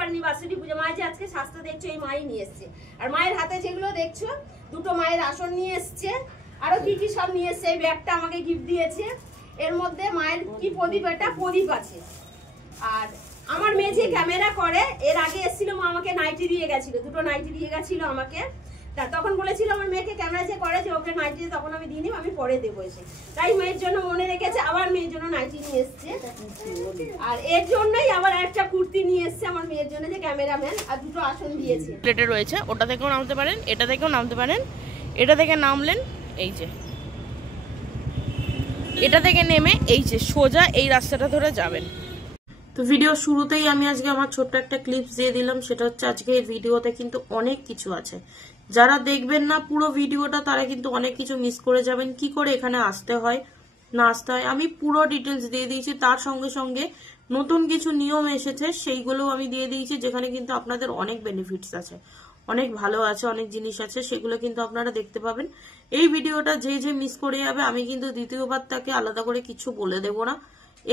পারিনি বাসুরি পুজো। মায়ের যে আজকে শাস্ত্র দেখছো এই মাই নিয়ে এসছে। আর মায়ের হাতে যেগুলো দেখছো দুটো মায়ের আসন নিয়ে এসছে, আরো কি কি সব নিয়ে এসছে। এই ব্যাগটা আমাকে গিফট দিয়েছে, এর মধ্যে মায়ের কি প্রদীপ, এটা প্রদীপ আছে। আর আমার মেয়ে যে ক্যামেরা করে, এর আগে এসেছিল মা আমাকে নাইটি দিয়ে গেছিল, দুটো নাইটি দিয়ে গেছিল আমাকে। তখন বলেছিল আমার মেয়েকে ক্যামেরা যে করে যে ওকে নাইটি, তখন আমি দিইনি, আমি পরে দেবো এসে। তাই মেয়ের জন্য মনে রেখেছে, আবার মেয়ের জন্য নাইটি নিয়ে এসছে। আর এর জন্যই আবার একটা কুর্তি নিয়ে এসছে আমার মেয়ের জন্য, যে ক্যামেরাম্যান, আর দুটো আসন দিয়েছে। প্লেটে রয়েছে, ওটা থেকেও নামতে পারেন, এটা থেকেও নামতে পারেন। এটা থেকে নামলেন, এই যে এটা থেকে নেমে এই যে সোজা এই রাস্তাটা ধরে যাবেন। তো ভিডিও শুরুতেই আমি আজকে আমার ছোট্ট একটা ক্লিপস দিয়ে দিলাম, সেটা হচ্ছে আজকে এই ভিডিওতে কিন্তু অনেক কিছু আছে। যারা দেখবেন না পুরো ভিডিওটা তারা কিন্তু অনেক কিছু মিস করে যাবেন। কি করে এখানে আসতে হয় না আসতে হয় আমি পুরো ডিটেলস দিয়ে দিয়েছি। তার সঙ্গে সঙ্গে নতুন কিছু নিয়ম এসেছে, সেইগুলোও আমি দিয়ে দিয়েছি, যেখানে কিন্তু আপনাদের অনেক বেনিফিটস আছে, অনেক ভালো আছে, অনেক জিনিস আছে, সেগুলো কিন্তু আপনারা দেখতে পাবেন। এই ভিডিওটা যে মিস করে যাবে, আমি কিন্তু দ্বিতীয়বার তাকে আলাদা করে কিছু বলে দেব না।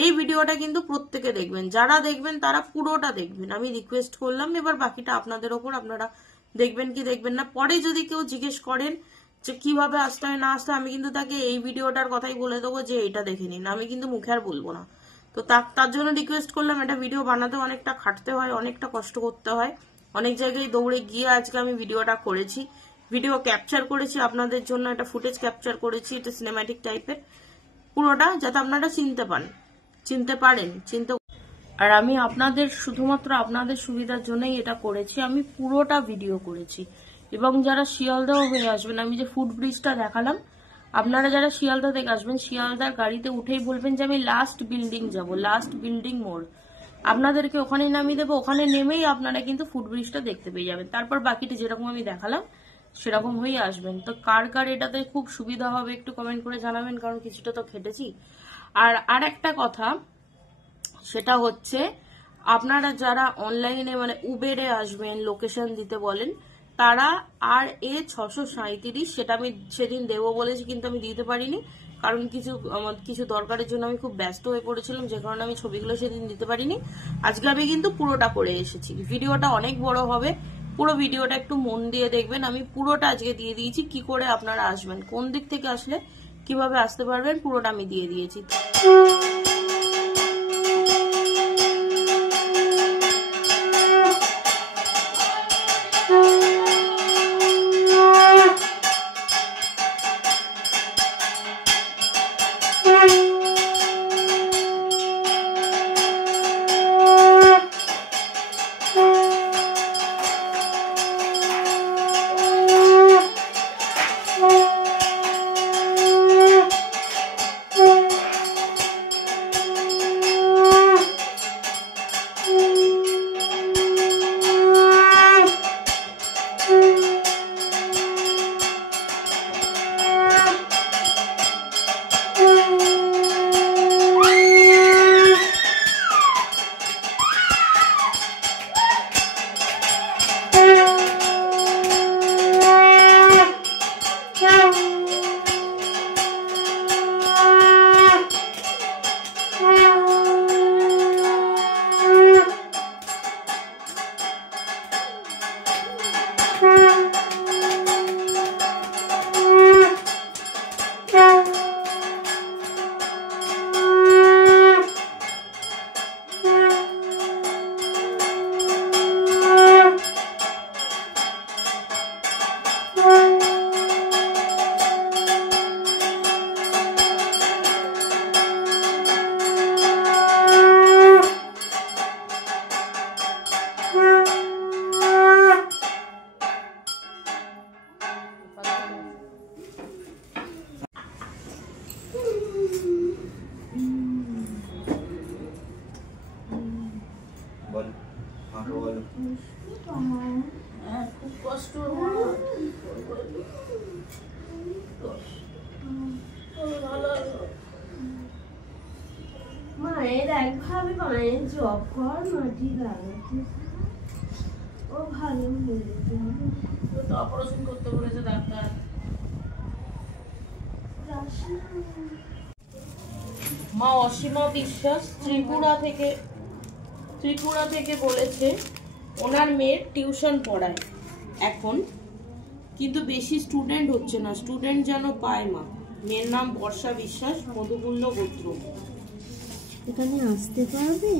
এই ভিডিওটা কিন্তু প্রত্যেকে দেখবেন, যারা দেখবেন তারা পুরোটা দেখবেন, আমি রিকোয়েস্ট করলাম। এবার বাকিটা আপনাদের ওপর, আপনারা দেখবেন কি দেখবেন না। পরে যদি কেউ জিজ্ঞেস করেন যে কিভাবে আসতে হয় না আসতে হয়, আমি কিন্তু তাকে এই ভিডিওটার কথাই বলে দেবো যে এটা দেখে নিন, আমি কিন্তু মুখে আর বলবো না। তো তার জন্য রিকোয়েস্ট করলাম। এটা ভিডিও বানাতে অনেকটা খাটতে হয়, অনেকটা কষ্ট করতে হয়, অনেক জায়গায় দৌড়ে গিয়ে আজকে আমি ভিডিওটা করেছি, ভিডিও ক্যাপচার করেছি আপনাদের জন্য, এটা ফুটেজ ক্যাপচার করেছি, এটা সিনেম্যাটিক টাইপের পুরোটা, যাতে আপনারা চিনতে পারেন। আর আমি আপনাদের শুধুমাত্র আপনাদের সুবিধার জন্যই এটা করেছি, আমি পুরোটা ভিডিও করেছি। এবং যারা শিয়ালদাহ হয়ে আসবেন, আমি যে ফুট ব্রিজটা দেখালাম, আপনারা যারা শিয়ালদা থেকে আসবেন, শিয়ালদার গাড়িতে উঠেই বলবেন যে আমি লাস্ট বিল্ডিং যাব, লাস্ট বিল্ডিং মোড়, আপনাদেরকে ওখানেই নামিয়ে দেবো। ওখানে নেমেই আপনারা কিন্তু ফুট ব্রিজটা দেখতে পেয়ে যাবেন। তারপর বাকিটা যেরকম আমি দেখালাম সেরকম হয়ে আসবেন। তো কার কার এটাতে খুব সুবিধা হবে একটু কমেন্ট করে জানাবেন, কারণ কিছুটা তো খেটেছি। আর একটা কথা, সেটা হচ্ছে আপনারা যারা অনলাইনে মানে উবেরে আসবেন, লোকেশন দিতে বলেন, তারা RA637, সেটা আমি সেদিন দেবো বলেছি কিন্তু আমি দিতে পারিনি, কারণ কিছু দরকারের জন্য আমি খুব ব্যস্ত হয়ে পড়েছিলাম, যে কারণে আমি ছবিগুলো সেদিন দিতে পারিনি। আজকে আমি কিন্তু পুরোটা করে এসেছি। ভিডিওটা অনেক বড় হবে, পুরো ভিডিওটা একটু মন দিয়ে দেখবেন। আমি পুরোটা আজকে দিয়ে দিয়েছি, কি করে আপনারা আসবেন, কোন দিক থেকে আসলে কিভাবে আসতে পারবেন, পুরোটা আমি দিয়ে দিয়েছি। খুব কষ্ট মায়ের একভাবে মায়ের জব কর মাটি লাগাতে, ও ভালো হয়েছে। তো অপারেশন করতে বলেছে ডাক্তার। মা অসীমা বিশ্বাস ত্রিপুরা থেকে বলেছে ওনার মেয়ের টিউশন পড়ায় এখন, কিন্তু বেশি স্টুডেন্ট হচ্ছে না, স্টুডেন্ট যেন পায় মা। মেয়ের নাম বর্ষা বিশ্বাস, মধুকুল্ল গোত্র। এখানে আসতে পারবে?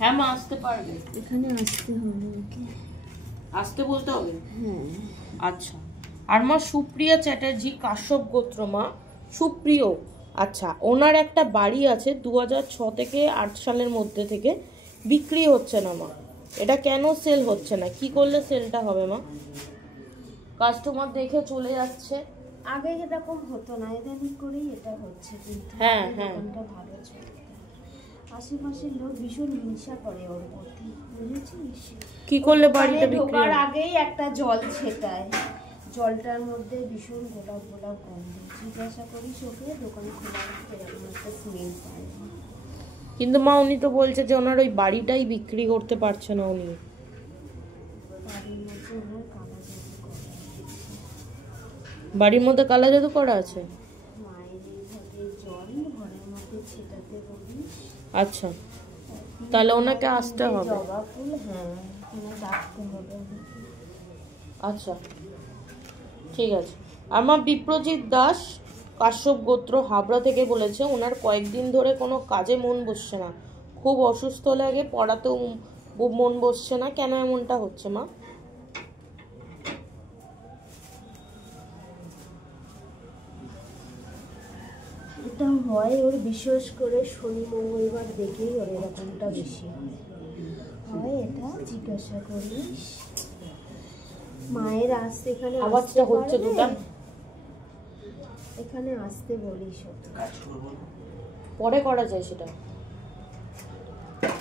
হ্যাঁ মা, আসতে পারবে। এখানে আসতে হবে ওকে? আসতে বলতে হবে? হ্যাঁ। আচ্ছা। আর মা সুপ্রিয়া চ্যাটার্জি, কাশ্যপ গোত্র মা, সুপ্রিয়। আচ্ছা, ওনার একটা বাড়ি আছে 2006 থেকে 8 সালের মধ্যে থেকে বিক্রি হচ্ছে না মা। এটা কেন সেল হচ্ছে না? কি করলে সেলটা হবে মা? কাস্টমার দেখে চলে যাচ্ছে। আগে এরকম হতো না, ইদানিং করেই এটা হচ্ছে। কিন্তু হ্যাঁ, দোকানটা ভালো চলে। আশেপাশের লোক ভীষণ হিংসা করে ওর প্রতি, বুঝেছিস? কি করলে বাড়িটা বিক্রি ঢোকার হবে? আগেই একটা জল ছেটায়, জলটার মধ্যে ভীষণ গোলাপ গোলাপ গন্ধ। জিজ্ঞাসা করিস ওকে, দোকান খোলা রাখতে, এরকম একটা স্মেল পায়। কিন্তু মা উনি তো বলছে যে ওনার ওই বাড়িটাই বিক্রি করতে পারছে না উনি। বাড়ির মধ্যে কালা জাদু করা আছে? আচ্ছা, তাহলে ওনাকে আসতে হবে। আচ্ছা ঠিক আছে। আমার বিপ্রজিৎ দাস, কাশ্যপ গোত্র, হাবড়া থেকে বলেছে ওনার কয়েকদিন ধরে কোনো কাজে মন বসছে না, খুব অসুস্থ লাগে, পড়াতেও মন বসছে না। কেন এমনটা হচ্ছে মা? এটা হয় ওর বিশেষ করে শনি মঙ্গলবার দেখেই ওর এরকমটা বেশি হয়। এটা জিজ্ঞাসা করিস মায়ের। আসতে এখানে আওয়াজটা হচ্ছে দুটা, এখানে আসতে বলিস, পরে করা যায় সেটা।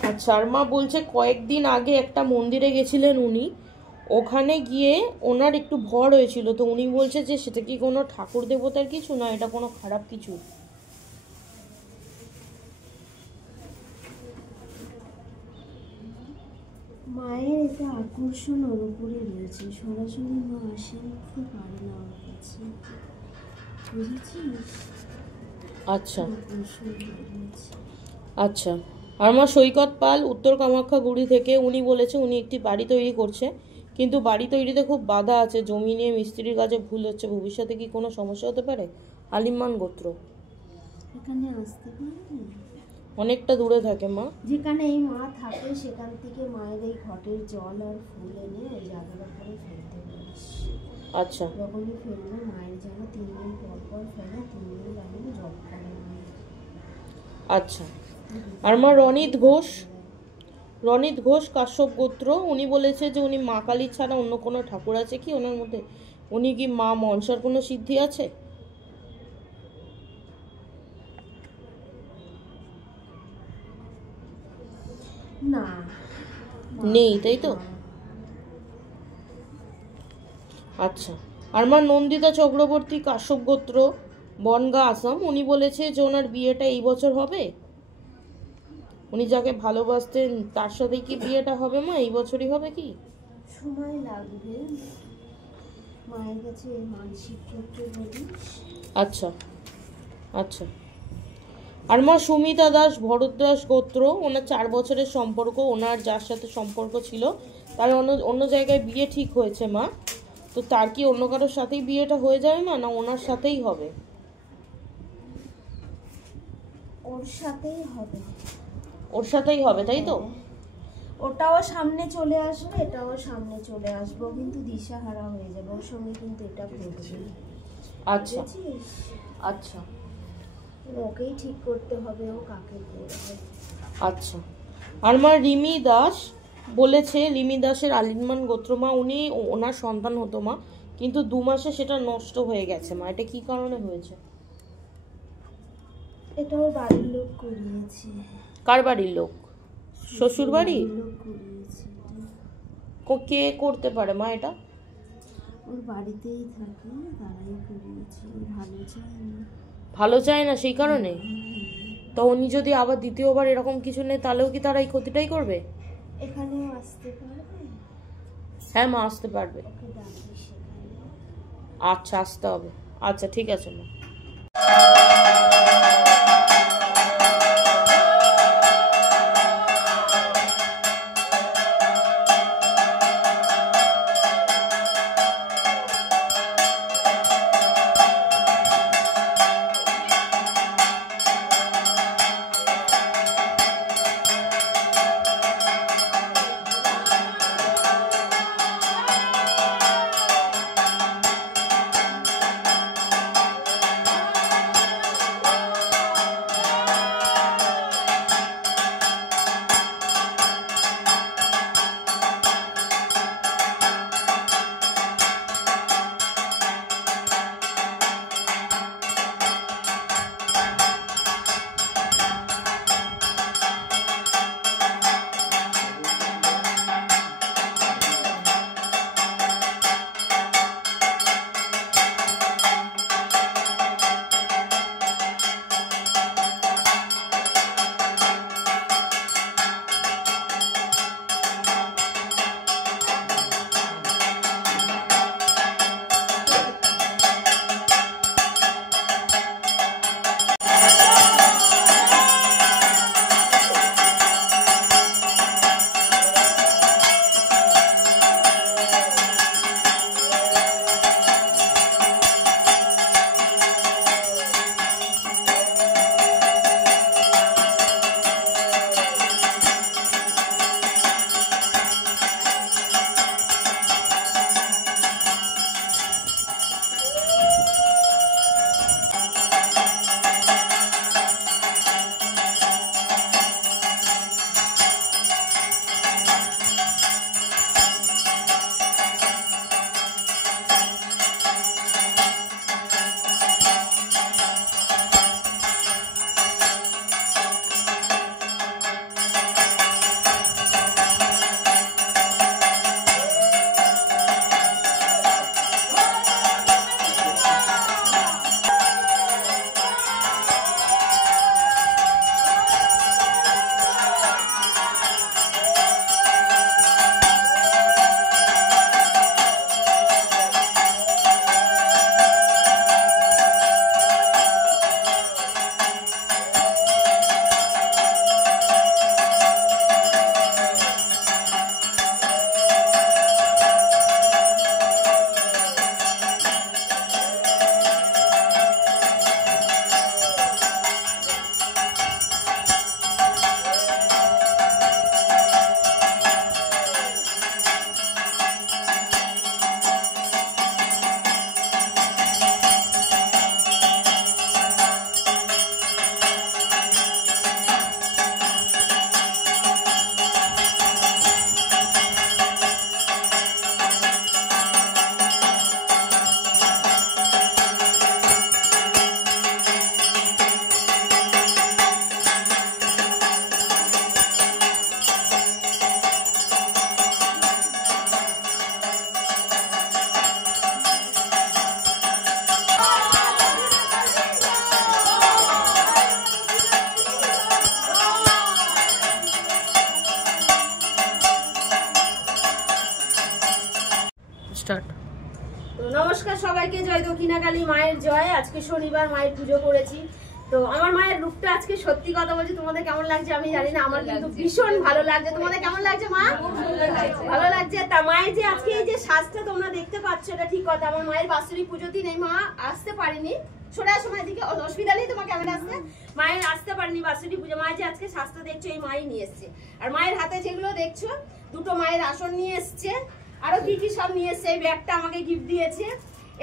আচ্ছা। আর মা বলছে কয়েকদিন আগে একটা মন্দিরে গেছিলেন উনি, ওখানে গিয়ে ওনার একটু ভর হয়েছিল, তো উনি বলছে যে সেটা কি কোনো ঠাকুর দেবতার কিছু না, এটা কোনো খারাপ কিছু? মায়ের এটা আকর্ষণ ওর উপরে রয়েছে, সরাসরি মা আসে উঠতে পারে না ওর কাছে, বুঝেছিস? আচ্ছা আচ্ছা। আর মা সৈকত পাল, উত্তর কামাখ্যাগুড়ি থেকে, উনি বলেছে উনি একটি বাড়ি তৈরি করছে, কিন্তু বাড়ি তৈরিতে খুব বাধা আছে, জমি নিয়ে মিস্ত্রির কাছে ভুল হচ্ছে, ভবিষ্যতে কি কোনো সমস্যা হতে পারে? আলিমান গোত্র। এখানে আসতে পারবে? অনেকটা দূরে থাকে মা। যেখানে এই মা থাকে সেখান থেকে মায়ের এই ঘটের জল আর ফুল এনে ওই জায়গার উপরে ফেলতে পারিস। আচ্ছা। যখনই ফেলবে মায়ের যেন 3 দিন পর পর ফেলে, 3 দিন লাগে জল করে। আচ্ছা। আর মা রনিত ঘোষ, কাশ্যপ গোত্র, উনি বলেছে যে উনি মা কালী ছাড়া অন্য কোনো ঠাকুর আছে কি ওনার মধ্যে? উনি কি মা মনসার কোনো সিদ্ধি আছে? না, নেই, তাই তো? আচ্ছা। আর মা নন্দিতা চক্রবর্তী, কাশ্যপ গোত্র, বনগা, আসাম, উনি বলেছে যে ওনার বিয়েটা এই বছর হবে। উনি যাকে ভালোবাসতেন তার সাথে কি বিয়েটা হবে মা? এই বছরই হবে কি? সময় লাগবে, মায়ের কাছে মানসিক করতে বলিস। আচ্ছা আচ্ছা। আর মা সুমিতা দাস, ভরদ্বাস গোত্র, ওনার 4 বছরের সম্পর্ক, ওনার যার সাথে সম্পর্ক ছিল তার অন্য জায়গায় বিয়ে ঠিক হয়েছে মা, তো তার কি অন্য কারোর সাথেই বিয়েটা হয়ে যাবে মা, না ওনার সাথেই হবে? ওর সাথেই হবে। ওর সাথেই হবে, তাই তো? ওটাও সামনে চলে আসবে, এটাও সামনে চলে আসবে, কিন্তু দিশাহারা হয়ে যাবে, ওর সঙ্গে কিন্তু এটা ঘটবে। আচ্ছা আচ্ছা। ওকেই ঠিক করতে হবে ও কাকে করবে। আচ্ছা। আর মা রিমি দাস বলেছে, রিমি দাসের আলিমান গোত্র মা, উনি ওনার সন্তান হতো মা, কিন্তু 2 মাসে সেটা নষ্ট হয়ে গেছে মা, এটা কি কারণে হয়েছে? এটা ওর বাড়ির লোক করিয়েছে। কার বাড়ির লোক? শ্বশুর বাড়ি? কে করতে পারে মা এটা? ওর বাড়িতেই থাকে, তারাই করিয়েছে। ভালো চায় না সেই কারণে? তো উনি যদি আবার দ্বিতীয়বার এরকম কিছু নেই তাহলেও কি তারা এই ক্ষতিটাই করবে? এখানেও আসতে পারবে? হ্যাঁ মা, আসতে পারবে। আচ্ছা, আসতে হবে। আচ্ছা ঠিক আছে মা। স্টার্ট। তো নমস্কার সবাইকে, জয় দক্ষিণাকালী মায়ের জয়। আজকে শনিবার, মায়ের পুজো করেছি। তো আমার মায়ের রূপটা আজকে সত্যি কথা বলছি, তোমাদের কেমন লাগছে আমি জানি না, আমার কিন্তু ভীষণ ভালো লাগছে। তোমাদের কেমন লাগছে মা? ভালো লাগছে। তা মায়ের যে আজকে এই যে সাজটা তোমরা দেখতে পাচ্ছ, এটা ঠিক কথা। আমার মায়ের বাৎসরিক পুজোতে নেই, মা আসতে পারেনি। সরে আসো মায়ের দিকে, অসুবিধা নেই তোমার ক্যামেরা আসতে। মায়ের আসতে পারেনি বাৎসরিক পুজো। মায়ের যে আজকে সাজটা দেখছো, এই মাই নিয়ে এসছে। আর মায়ের হাতে যেগুলো দেখছো, দুটো মায়ের আসন নিয়ে এসছে, আরো কি কি সব নিয়ে এসছে। এই ব্যাগটা আমাকে গিফট দিয়েছে।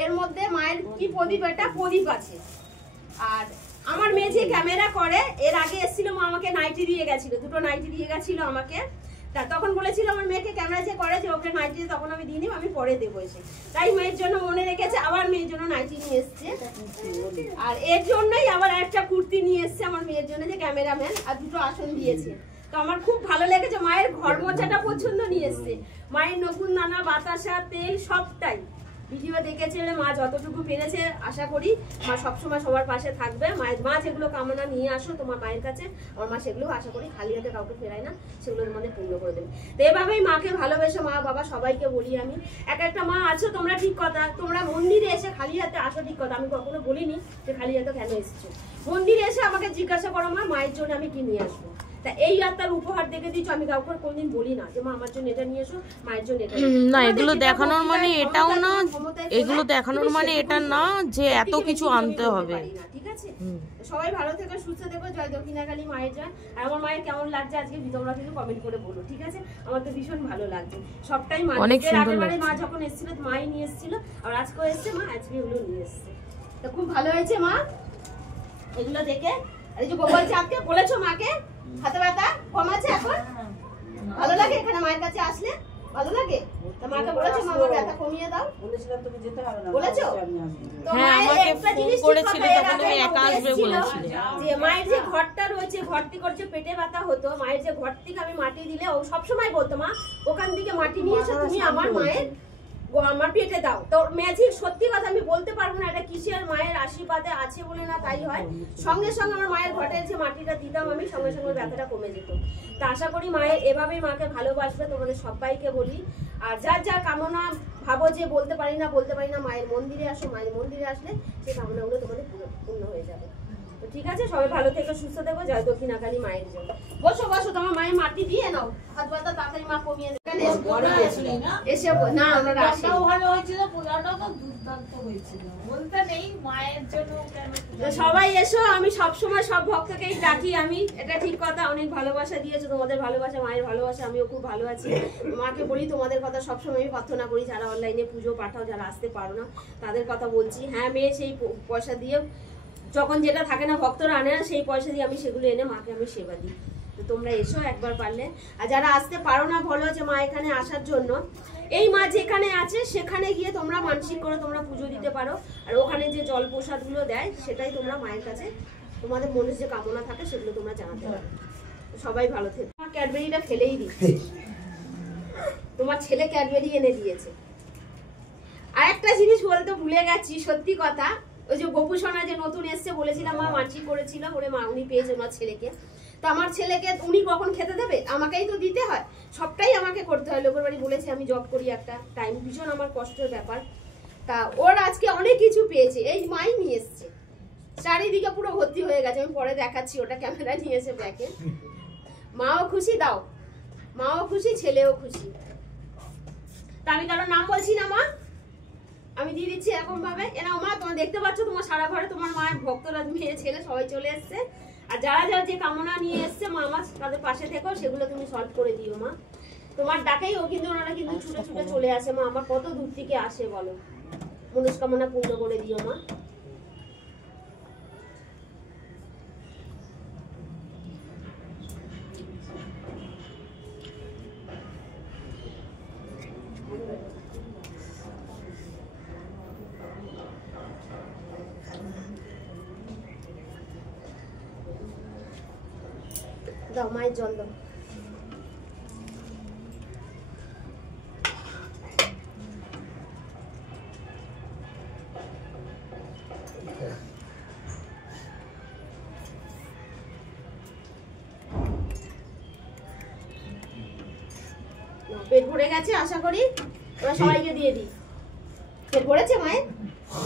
এর মধ্যে মায়ের কি প্রদীপ, এটা প্রদীপ আছে। আর আমার মেয়ে যে ক্যামেরা করে, এর আগে এসেছিল, মা আমাকে নাইটি দিয়ে গেছিল, দুটো নাইটি দিয়ে গেছিল আমাকে। তা তখন বলেছিল আমার মেয়েকে ক্যামেরা যে করে, যে ওকে নাইটি, তখন আমি দিইনি, আমি পরে দেবো এসে। তাই মেয়ের জন্য মনে রেখেছে, আবার মেয়ের জন্য নাইটি নিয়ে এসছে। আর এর জন্যই আবার একটা কুর্তি নিয়ে এসছে আমার মেয়ের জন্য, যে ক্যামেরাম্যান, আর দুটো আসন দিয়েছে। তো আমার খুব ভালো লেগেছে। মায়ের ঘর মোছাটা পছন্দ নিয়ে এসছে, মায়ের নকুন দানা, বাতাসা, তেল সবটাই ভিডিও দেখেছে। মা যতটুকু পেরেছে, আশা করি মা সবসময় সবার পাশে থাকবে। মা যেগুলো কামনা নিয়ে আসো তোমার মায়ের কাছে, আমার মা সেগুলো আশা করি খালি হাতে কাউকে ফেরায় না, সেগুলো তোমাদের পূর্ণ করে দেবে। তো এভাবেই মাকে ভালোবেসে, মা বাবা সবাইকে বলি আমি, একটা মা আছো তোমরা, ঠিক কথা, তোমরা মন্দিরে এসে খালি হাতে আসো, ঠিক কথা। আমি কখনো বলিনি যে খালি হাতে কেন এসেছো। মন্দিরে এসে আমাকে জিজ্ঞাসা করো, মা মায়ের জন্য আমি কি নিয়ে আসবো। তা এই আত্মার উপহার দেখে দিচ্ছ, আমি কাউকে কোনদিন বলি না যে মা আমার জন্য এটা নিয়ে এসো, মায়ের জন্য এটা না। এগুলো দেখানোর মানে এটাও না, এগুলো দেখানোর মানে এটা না যে এত কিছু আনতে হবে, ঠিক আছে? সবাই ভালো থেকো, সুস্থ থেকো, জয় দক্ষিণাকালী মায়ের জয়। আর আমার মায়ের কেমন লাগছে আজকে তোমরা কিন্তু কমেন্ট করে বলো, ঠিক আছে? আমার তো ভীষণ ভালো লাগছে সবটাই। মা আগেবারে মা যখন এসেছিল, মাই নিয়ে এসেছিল, আর আজকেও এসছে মা, আজকে এগুলো নিয়ে এসছে। তো খুব ভালো হয়েছে মা এগুলো দেখে। আর এই যে গোপাল চাঁদকে বলেছো মাকে হাতে ব্যথা কম আছে এখন, ভালো লাগে এখানে মায়ের কাছে আসলে, ভালো লাগে। তো মাকে বলেছো মা আমার ব্যথা কমিয়ে দাও, বলেছিলাম তুমি যেতে হবে না, বলেছো? তো মায়ের একটা জিনিস করেছিল, তখন তুমি একা আসবে বলেছিলে, যে মায়ের যে ঘরটা রয়েছে, ঘরটি করছে, পেটে ব্যথা হতো, মায়ের যে ঘর থেকে আমি মাটি দিলে ও সব সময় বলতো, মা ওখান থেকে মাটি নিয়ে এসে তুমি আমার মায়ের আমার পেটে দাও। তো ম্যাজিক, সত্যি কথা আমি বলতে পারবো না এটা কিসের, মায়ের আশীর্বাদে আছে বলে না তাই হয়। সঙ্গে সঙ্গে আমার মায়ের ঘটে যে মাটিটা দিতাম আমি, সঙ্গে সঙ্গে ব্যথাটা কমে যেত। তা আশা করি মায়ের এভাবেই মাকে ভালোবাসবে, তোমাদের সবাইকে বলি। আর যার যা কামনা ভাবো যে বলতে পারি না, মায়ের মন্দিরে আসো, মায়ের মন্দিরে আসলে সেই কামনাগুলো তোমাদের পূর্ণ হয়ে যাবে। তো ঠিক আছে, সবাই ভালো থেকো, সুস্থ থেকো, জয় দক্ষিণাকালী মায়ের জন্য। বসো বসো, তোমার মায়ের মাটি দিয়ে নাও, হাত ব্যথা তাড়াতাড়ি মা কমিয়ে দেবে। এসে না আমরা ভালো হয়েছিল, পূজাটাও তো দুর্দান্ত হয়েছিল, বলতে নেই মায়ের জন্য। সবাই এসো, আমি সবসময় সব ভক্তকেই ডাকি আমি, এটা ঠিক কথা। অনেক ভালোবাসা দিয়েছো, তোমাদের ভালোবাসা, মায়ের ভালোবাসা, আমিও খুব ভালো আছি। মাকে বলি তোমাদের কথা সবসময় আমি প্রার্থনা করি, যারা অনলাইনে পুজো পাঠাও, যারা আসতে পারো না তাদের কথা বলছি। হ্যাঁ, মেয়ে সেই পয়সা দিয়ে যখন যেটা থাকে না, ভক্তরা আনে না, সেই পয়সা দিয়ে আমি সেগুলো এনে মাকে আমি সেবা দিই। তো তোমরা এসো একবার পারলে। আর যারা আসতে পারো না, বলো যে মা এখানে আসার জন্য, এই মা যেখানে আছে সেখানে গিয়ে তোমরা মানসিক করে তোমরা পুজো দিতে পারো। আর ওখানে যে জল প্রসাদগুলো দেয়, সেটাই তোমরা মায়ের কাছে তোমাদের মনে যে কামনা থাকে সেগুলো তোমরা জানাতে পারো। সবাই ভালো থেকো। তোমার ক্যাডবেরিটা ফেলেই দিচ্ছি, তোমার ছেলে ক্যাডবেরি এনে দিয়েছে। আর একটা জিনিস বলতে ভুলে গেছি, সত্যি কথা, ওই যে গোপু সোনা যে নতুন এসছে, বলেছিলাম মা মানসিক করেছিল, ওরে মা উনি পেয়েছে ওনার ছেলেকে। তো আমার ছেলেকে উনি কখন খেতে দেবে, আমাকেই তো দিতে হয়, সবটাই আমাকে করতে হয়। লোকের বাড়ি বলেছি, আমি জব করি একটা টাইম, ভীষণ আমার কষ্টের ব্যাপার। তা ওর আজকে অনেক কিছু পেয়েছে, এই মাই নিয়ে এসছে, চারিদিকে পুরো ভর্তি হয়ে গেছে। আমি পরে দেখাচ্ছি, ওটা ক্যামেরা নিয়েছে ব্যাকে। মাও খুশি, দাও, মাও খুশি, ছেলেও খুশি। তা আমি কারোর নাম বলছি না মা, আমি দিয়ে দিচ্ছি এরকম ভাবে। এরা মা তোমার দেখতে পাচ্ছ, তোমার সারা ঘরে তোমার মায়ের ভক্তরা, মেয়ে ছেলে সবাই চলে এসছে। আর যারা যারা যে কামনা নিয়ে এসছে, মা আমার তাদের পাশে থেকো, সেগুলো তুমি সলভ করে দিও মা। তোমার ডাকেই ও কিন্তু, ওনারা কিন্তু ছুটে ছুটে চলে আসে। মা আমার কত দূর থেকে আসে বলো, মনস্কামনা পূর্ণ করে দিও মা। দাও মায়ের জল দাও। পেট ভরে গেছে আশা করি, এবার সবাইকে দিয়ে দিই। পেট ভরেছে মায়ের?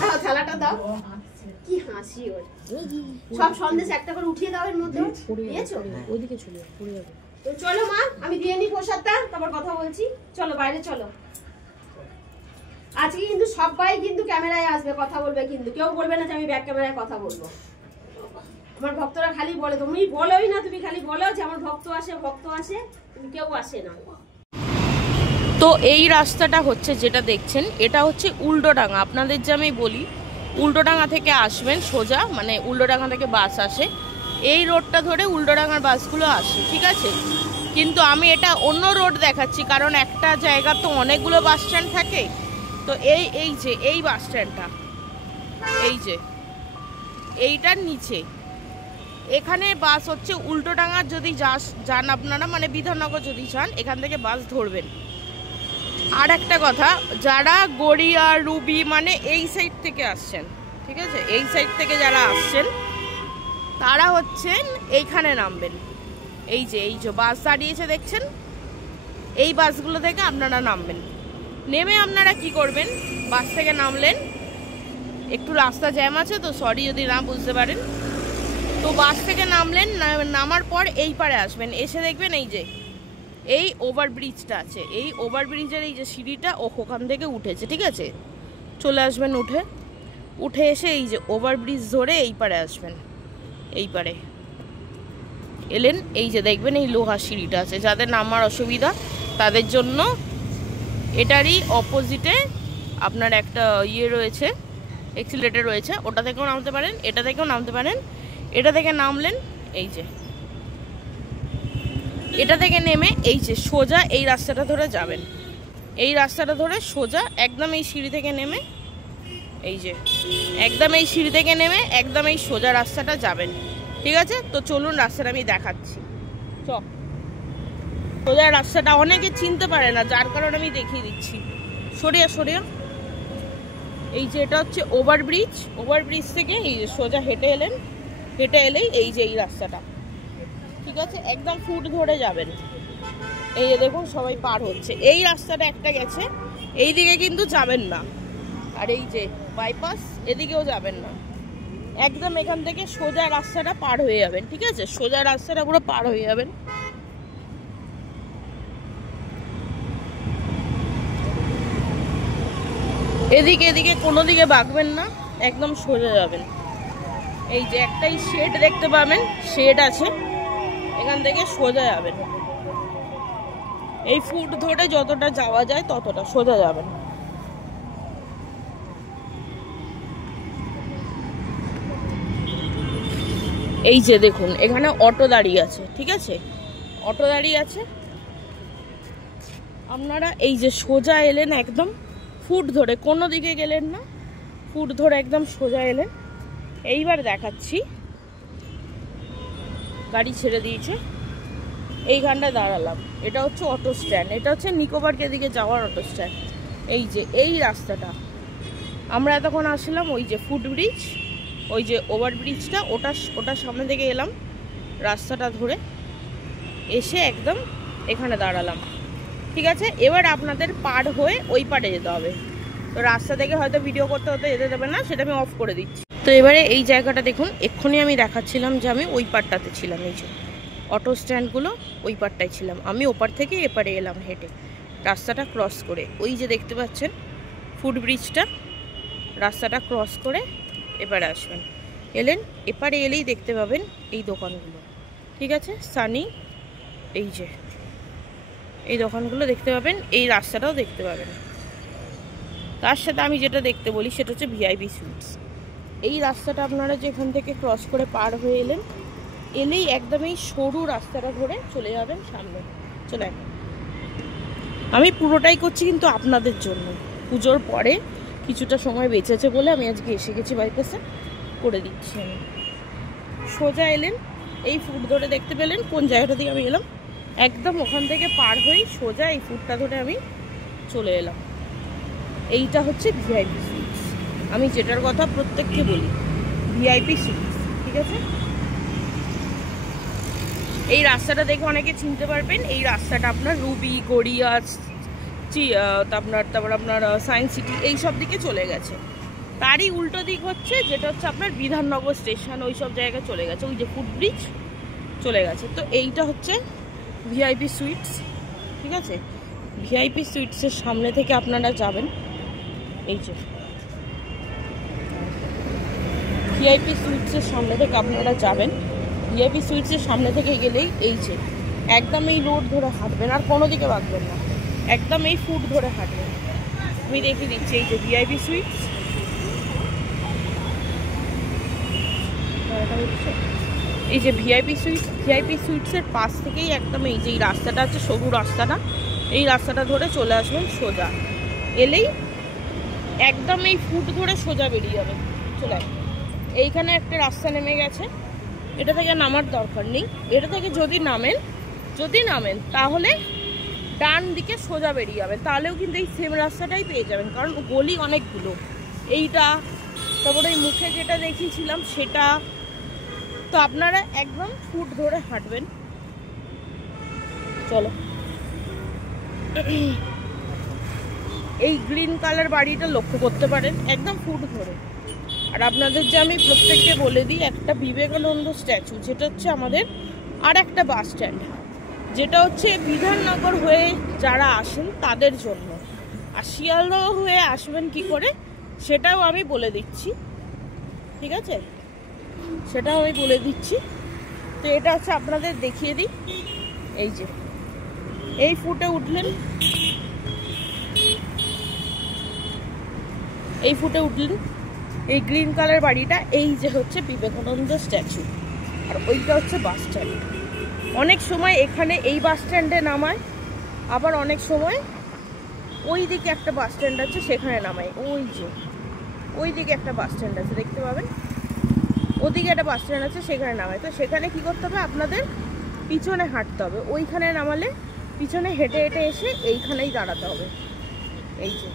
দাও থালাটা দাও। কি হাসি ওর। সব সন্দেশ একটা করে উঠিয়ে দাও এর মধ্যে। নিয়েছো? ওইদিকে চলে পড়ে যাবে। তো চলো মা, আমি দিয়ে নিই প্রসাদটা, তারপর কথা বলছি। চলো বাইরে চলো। আজকে কিন্তু সবাই কিন্তু ক্যামেরায় আসবে, কথা বলবে, কিন্তু কেউ বলবে না যে আমি ব্যাক ক্যামেরায় কথা বলবো। আমার ভক্তরা খালি বলে, তুমি বলোই না, তুমি খালি বলো যে আমার ভক্ত আসে, তুমি কেউ আসে না। তো এই রাস্তাটা হচ্ছে যেটা দেখছেন, এটা হচ্ছে উল্টোডাঙ্গা। আপনাদের যে আমি বলি উল্টোডাঙ্গা থেকে আসবেন সোজা, মানে উল্টোডাঙ্গা থেকে বাস আসে, এই রোডটা ধরে উল্টোডাঙ্গার বাসগুলো আসে, ঠিক আছে। কিন্তু আমি এটা অন্য রোড দেখাচ্ছি, কারণ একটা জায়গা তো অনেকগুলো বাস স্ট্যান্ড থাকে। তো এই যে এই বাস স্ট্যান্ডটা, এই যে এইটার নিচে, এখানে বাস হচ্ছে উল্টোডাঙ্গা যদি যান আপনারা, মানে বিধাননগর যদি যান, এখান থেকে বাস ধরবেন। আর একটা কথা, যারা গড়িয়া রুবি মানে এই সাইড থেকে আসছেন, ঠিক আছে, এই সাইড থেকে যারা আসছেন তারা হচ্ছেন এইখানে নামবেন। এই যে বাস দাঁড়িয়েছে দেখছেন, এই বাসগুলো থেকে আপনারা নামবেন। নেমে আপনারা কি করবেন, বাস থেকে নামলেন, একটু রাস্তা জ্যাম আছে তো সরি যদি না বুঝতে পারেন, তো বাস থেকে নামলেন, নামার পর এই পারে আসবেন, এসে দেখবেন এই যে এই ওভারব্রিজটা আছে, এই ওভারব্রিজের এই যে সিঁড়িটা ওখান থেকে উঠেছে, ঠিক আছে। চলে আসবেন, উঠে এসে এই যে ওভারব্রিজ ধরে এই পারে আসবেন। এই পারে এলেন, এই যে দেখবেন এই লোহার সিঁড়িটা আছে, যাদের নামার অসুবিধা তাদের জন্য এটারই অপোজিটে আপনার একটা রয়েছে, এক্সিলেটর রয়েছে, ওটা থেকেও নামতে পারেন, এটা থেকেও নামতে পারেন। এটা থেকে নামলেন, এই যে এটা থেকে নেমে এই যে সোজা এই রাস্তাটা ধরে যাবেন, এই রাস্তাটা ধরে সোজা একদম এই সিঁড়ি থেকে নেমে, এই যে একদম এই সিঁড়ি থেকে নেমে একদম এই সোজা রাস্তাটা যাবেন, ঠিক আছে। তো চলুন রাস্তাটা আমি দেখাচ্ছি। সোজা রাস্তাটা অনেকে চিনতে পারে না, যার কারণে আমি দেখিয়ে দিচ্ছি। সরিয়া এই যে এটা হচ্ছে ওভারব্রিজ থেকে এই যে সোজা হেঁটে এলেই এই যে এই রাস্তাটা, ঠিক আছে, একদম ফুট ধরে যাবেন। এই যে দেখুন সবাই পার হচ্ছে, এই রাস্তাটা একটা গেছে, এই দিকে কিন্তু যাবেন না। আর এই যে বাইপাস, এদিকেও যাবেন না, একদম এখান থেকে সোজা রাস্তাটা পার হয়ে যাবেন, ঠিক আছে, সোজা রাস্তাটা পুরো পার হয়ে যাবেন। এদিকে কোনো দিকে বাঁকবেন না, একদম সোজা যাবেন। এই যে একটাই শেড দেখতে পাবেন, শেড আছে, এখান থেকে সোজা যাবেন, এই ফুট ধরে যতটা যাওয়া যায় ততটা সোজা যাবেন। এই যে দেখুন এখানে অটো দাঁড়িয়ে আছে, ঠিক আছে, অটো দাঁড়িয়ে আছে। আপনারা এই যে সোজা এলেন, একদম ফুট ধরে, কোনো দিকে গেলেন না, ফুট ধরে একদম সোজা এলেন। এইবার দেখাচ্ছি, গাড়ি ছেড়ে দিয়েছে, এইখানটায় দাঁড়ালাম, এটা হচ্ছে অটো স্ট্যান্ড, এটা হচ্ছে নিকো পার্কের দিকে যাওয়ার অটো স্ট্যান্ড। এই যে এই রাস্তাটা আমরা এতক্ষণ আসলাম, ওই যে ফুটব্রিজ, ওই যে ওভারব্রিজটা, ওটার সামনে থেকে এলাম রাস্তাটা ধরে, এসে একদম এখানে দাঁড়ালাম, ঠিক আছে। এবার আপনাদের পার হয়ে ওই পারে যেতে হবে, তো রাস্তা থেকে হয়তো ভিডিও করতে যেতে দেবে না, সেটা আমি অফ করে দিচ্ছি। তো এবারে এই জায়গাটা দেখুন, এক্ষুনি আমি দেখাচ্ছিলাম যে আমি ওই পারটাতে ছিলাম, এই যে অটো স্ট্যান্ডগুলো ওই পারটায় ছিলাম, আমি ওপার থেকে এপারে এলাম হেঁটে, রাস্তাটা ক্রস করে, ওই যে দেখতে পাচ্ছেন ফুটব্রিজটা, রাস্তাটা ক্রস করে এপারে আসবেন। এলেন, এপারে এলেই দেখতে পাবেন এই দোকানগুলো, ঠিক আছে, সানি, এই যে এই দোকানগুলো দেখতে পাবেন, এই রাস্তাটাও দেখতে পাবেন। তার সাথে আমি যেটা দেখতে বলি সেটা হচ্ছে ভিআইপি সুইটস। এই রাস্তাটা আপনারা যেখান থেকে ক্রস করে পার হয়ে এলেই একদম এই সরু রাস্তাটা ধরে চলে যাবেন সামনে, চলে আসবেন। আমি পুরোটাই করছি কিন্তু আপনাদের জন্য, পুজোর পরে কিছুটা সময় বেঁচেছে বলে আমি আজকে এসে গেছি বাইপাসে, করে দিচ্ছি আমি। সোজা এলেন, এই ফুট ধরে দেখতে পেলেন কোন জায়গাটা দিয়ে আমি এলাম, একদম ওখান থেকে পার হয়ে সোজা এই ফুটটা ধরে আমি চলে এলাম। এইটা হচ্ছে ভিআইপি সুইটস, আমি যেটার কথা প্রত্যেককে বলি, ভিআইপি সুইটস, ঠিক আছে। এই রাস্তাটা দেখে অনেকে চিনতে পারবেন, এই রাস্তাটা আপনার রুবি, গড়িয়া, তারপর আপনার সায়েন্স সিটি এই সব দিকে চলে গেছে। তারই উল্টো দিক হচ্ছে যেটা হচ্ছে আপনার বিধাননগর স্টেশন, ওই সব জায়গায় চলে গেছে, ওই যে ফুটব্রিজ চলে গেছে। তো এইটা হচ্ছে ভিআইপি সুইটস, ঠিক আছে। ভিআইপি সুইটসের সামনে থেকে আপনারা যাবেন, এই যে ভিআইপি সুইটসের সামনে থেকে আপনারা যাবেন। ভিআইপি সুইটসের সামনে থেকে গেলেই এই যে একদম এই রোড ধরে হাঁটবেন, আর কোনো দিকে বাঁকবেন না, একদম এই ফুট ধরে হাঁটবেন। আমি দেখিয়ে দিচ্ছি, এই যে ভিআইপি সুইটস, এই যে ভিআইপি সুইটসের পাশ থেকেই একদম এই যে এই রাস্তাটা আছে, সরু রাস্তাটা, এই রাস্তাটা ধরে চলে আসবেন সোজা। এলেই একদম এই ফুট ধরে সোজা বেরিয়ে যাবেন, চলে আসবেন। এইখানে একটা রাস্তা নেমে গেছে, এটা থেকে নামার দরকার নেই। এটা থেকে যদি নামেন তাহলে ডান দিকে সোজা বেরিয়ে যাবেন, তাহলেও কিন্তু এই সেম রাস্তাটাই পেয়ে যাবেন, কারণ গলি অনেকগুলো। এইটা, তারপরে এই মুখে যেটা দেখিয়েছিলাম সেটা। তো আপনারা একদম ফুট ধরে হাঁটবেন। চলো, এই গ্রিন কালার বাড়িটা লক্ষ্য করতে পারেন, একদম ফুট ধরে। আর আপনাদের যে আমি প্রত্যেককে বলে দিই, একটা বিবেকানন্দ স্ট্যাচু, যেটা হচ্ছে আমাদের আর একটা বাস স্ট্যান্ড, যেটা হচ্ছে বিধাননগর হয়ে যারা আসেন তাদের জন্য। আর শিয়ালদহ হয়ে আসবেন কি করে সেটাও আমি বলে দিচ্ছি, ঠিক আছে, সেটাও আমি বলে দিচ্ছি। তো এটা হচ্ছে আপনাদের দেখিয়ে দিই, এই যে এই ফুটে উঠলেন, এই গ্রিন কালার বাড়িটা, এই যে হচ্ছে বিবেকানন্দ স্ট্যাচু, আর ওইটা হচ্ছে বাস স্ট্যান্ড। অনেক সময় এখানে এই বাস স্ট্যান্ডে নামায়, আবার অনেক সময় ওই দিকে একটা বাস স্ট্যান্ড আছে সেখানে নামায়। ওই যে ওই দিকে একটা বাস স্ট্যান্ড আছে, দেখতে পাবেন, ওদিকে একটা বাস স্ট্যান্ড আছে সেখানে নামায়। তো সেখানে কি করতে হবে, আপনাদের পিছনে হাঁটতে হবে। ওইখানে নামালে পিছনে হেঁটে হেঁটে এসে এইখানেই দাঁড়াতে হবে। এই যে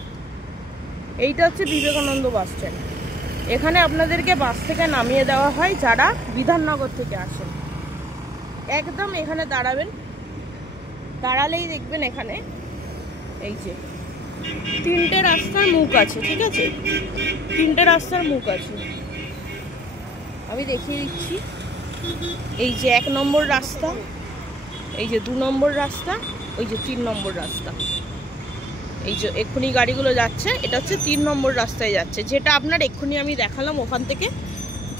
এইটা হচ্ছে বিবেকানন্দ বাস স্ট্যান্ড। এখানে আপনাদেরকে বাস থেকে নামিয়ে দেওয়া হয় যারা বিধাননগর থেকে আসেন। একদম এখানে দাঁড়াবেন, দাঁড়ালেই দেখবেন এখানে এই যে তিনটে রাস্তার মুখ আছে, ঠিক আছে, তিনটে রাস্তার মুখ আছে। আমি দেখিয়ে দিচ্ছি, এই যে 1 নম্বর রাস্তা, এই যে 2 নম্বর রাস্তা, ওই যে 3 নম্বর রাস্তা। এই যে এক্ষুনি গাড়িগুলো যাচ্ছে, এটা হচ্ছে 3 নম্বর রাস্তায় যাচ্ছে, যেটা আপনার এক্ষুনি আমি দেখালাম। ওখান থেকে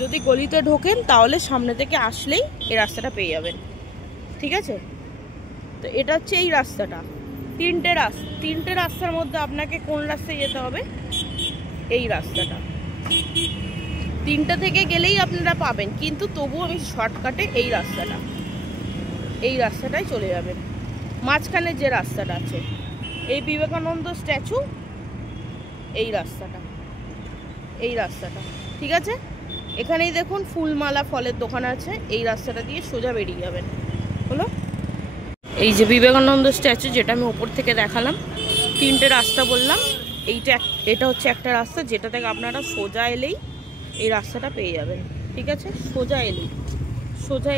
যদি গলিতে ঢোকেন তাহলে সামনে থেকে আসলেই এই রাস্তাটা পেয়ে যাবেন, ঠিক আছে। তো এটা হচ্ছে এই রাস্তাটা, তিনটে রাস্তার মধ্যে আপনাকে কোন রাস্তায় যেতে হবে, এই রাস্তাটা। 3টে থেকে গেলেই আপনারা পাবেন, কিন্তু তবু আমি শর্টকাটে এই রাস্তাটায় চলে যাবেন। মাঝখানে যে রাস্তাটা আছে, এই বিবেকানন্দ স্ট্যাচু, এই রাস্তাটা, ঠিক আছে। এখানেই দেখুন ফুলমালা ফলের দোকান আছে, এই রাস্তাটা দিয়ে সোজা বেরিয়ে যাবেন, হলো। এই যে বিবেকানন্দ স্ট্যাচু, যেটা আমি ওপর থেকে দেখালাম, 3টে রাস্তা বললাম, এটা হচ্ছে একটা রাস্তা, যেটা থেকে আপনারা সোজা এলেই এই রাস্তাটা পেয়ে যাবেন, ঠিক আছে। সোজা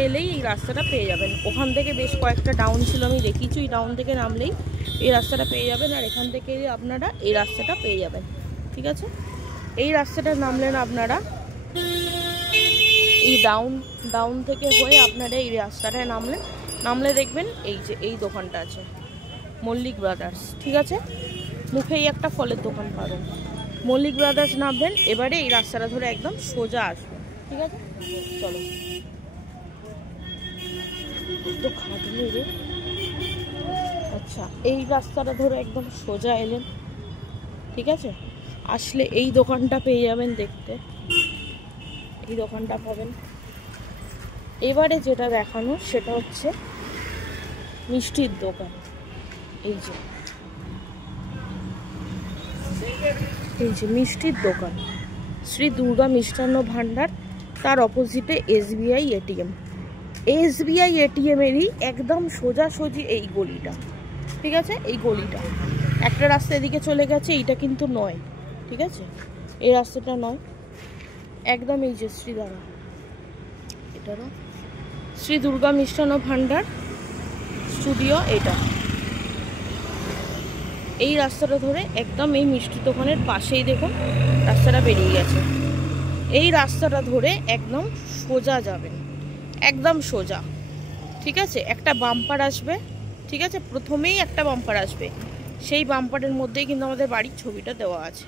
এলেই এই রাস্তাটা পেয়ে যাবেন। ওখান থেকে বেশ কয়েকটা ডাউন ছিল, আমি দেখিয়েছি, এই ডাউন থেকে নামলেই এই রাস্তাটা পেয়ে যাবেন। আর এখান থেকে আপনারা এই রাস্তাটা পেয়ে যাবেন, ঠিক আছে। এই রাস্তাটা নামলেন আপনারা, এই ডাউন থেকে হয়ে আপনারা এই রাস্তাটায় নামলে দেখবেন এই যে এই দোকানটা আছে, মল্লিক ব্রাদার্স, ঠিক আছে। মুখেই একটা ফলের দোকান পাবেন, মল্লিক ব্রাদার্স নামবেন। এবারে এই রাস্তাটা ধরে একদম সোজা আসবেন, ঠিক আছে। চলো, তো খাটনি রে। আচ্ছা, এই রাস্তাটা ধরে একদম সোজা এলেন, ঠিক আছে। আসলে এই দোকানটা পেয়ে যাবেন, দেখতে এই দোকানটা পাবেন। এবারে যেটা দেখানো সেটা হচ্ছে মিষ্টির দোকান। এই যে মিষ্টির দোকান, শ্রী দুর্গা মিষ্টান্ন ভাণ্ডার, তার অপোজিটে SBI ATM। SBI ATM-এরই একদম সোজাসুজি এই গলিটা, ঠিক আছে। এই গলিটা একটা রাস্তা এদিকে চলে গেছে, এইটা কিন্তু নয়, ঠিক আছে, এই রাস্তাটা নয়, একদম এই যে এটারও শ্রী দুর্গা মিষ্টান্ন ভাণ্ডার স্টুডিও, এটা এই রাস্তাটা ধরে একদম এই মিষ্টি দোকানের পাশেই দেখুন রাস্তাটা বেরিয়ে গেছে। এই রাস্তাটা ধরে একদম সোজা যাবেন, একদম সোজা, ঠিক আছে? একটা বাম্পার আসবে, ঠিক আছে? প্রথমেই একটা বাম্পার আসবে, সেই বাম্পারের মধ্যেই কিন্তু আমাদের বাড়ির ছবিটা দেওয়া আছে।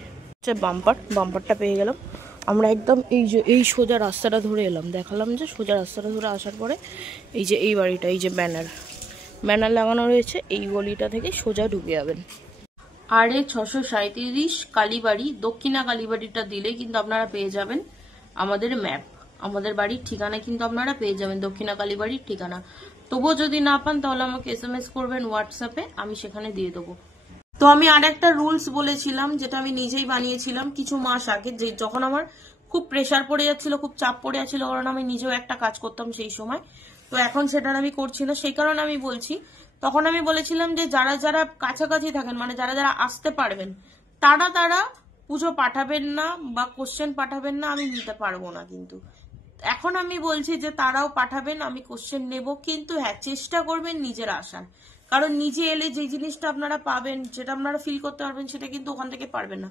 বাম্পারটা পেয়ে গেলাম আমরা। একদম এই সোজা রাস্তাটা ধরে এলাম, দেখালাম যে সোজা রাস্তাটা ধরে আসার পরে এই যে এই বাড়িটা, এই যে ব্যানার লাগানো রয়েছে, এই গলিটা থেকে সোজা ঢুকে যাবেন। আরে 637 কালীবাড়ি, দক্ষিণা কালীবাড়িটা দিলে কিন্তু আপনারা পেয়ে যাবেন আমাদের ম্যাপ, আমাদের বাড়ির ঠিকানা কিন্তু আপনারা পেয়ে যাবেন, দক্ষিণা কালীবাড়ির ঠিকানা। তবুও যদি না পান তাহলে আমাকে SMS করবেন হোয়াটসঅ্যাপে, আমি সেখানে দিয়ে দেবো। তো আমি আর একটা রুলস বলেছিলাম, যেটা আমি নিজেই বানিয়েছিলাম কিছু মাস আগে, যে যখন আমার খুব প্রেসার পড়ে যাচ্ছিল, খুব চাপ পড়ে যাচ্ছিল, কারণ আমি নিজেও একটা কাজ করতাম সেই সময়, তো এখন সেটা আমি করছি না, সেই কারণে আমি বলছি। তখন আমি বলেছিলাম যে যারা যারা কাছাকাছি থাকেন, মানে যারা যারা আসতে পারবেন, তারা পুজো পাঠাবেন না বা কোশ্চেন পাঠাবেন না, আমি নিতে পারবো না। কিন্তু এখন আমি বলছি যে তারাও পাঠাবেন, আমি কোশ্চেন নেব, কিন্তু হ্যাঁ চেষ্টা করবেন নিজের আসার, কারণ নিজে এলে যে জিনিসটা আপনারা পাবেন, যেটা আপনারা ফিল করতে পারবেন, সেটা কিন্তু ওখান থেকে পারবেন না।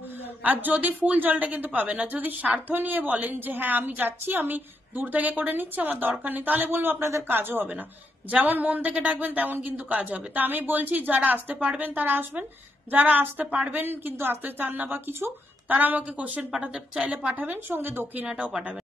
আর যদি ফুল জলটা কিন্তু পাবেন না। যদি স্বার্থ নিয়ে বলেন যে হ্যাঁ আমি যাচ্ছি, আমি দূর থেকে করে নিচ্ছি, আমার দরকার নেই, তাহলে বলবো আপনাদের কাজও হবে না। যেমন মন থেকে ডাকবেন তেমন কিন্তু কাজ হবে। তা আমি বলছি যারা আসতে পারবেন তারা আসবেন, যারা আসতে পারবেন কিন্তু আসতে চান না বা কিছু, তারা আমাকে কোশ্চেন পাঠাতে চাইলে পাঠাবেন, সঙ্গে দক্ষিণাটাও পাঠাবেন।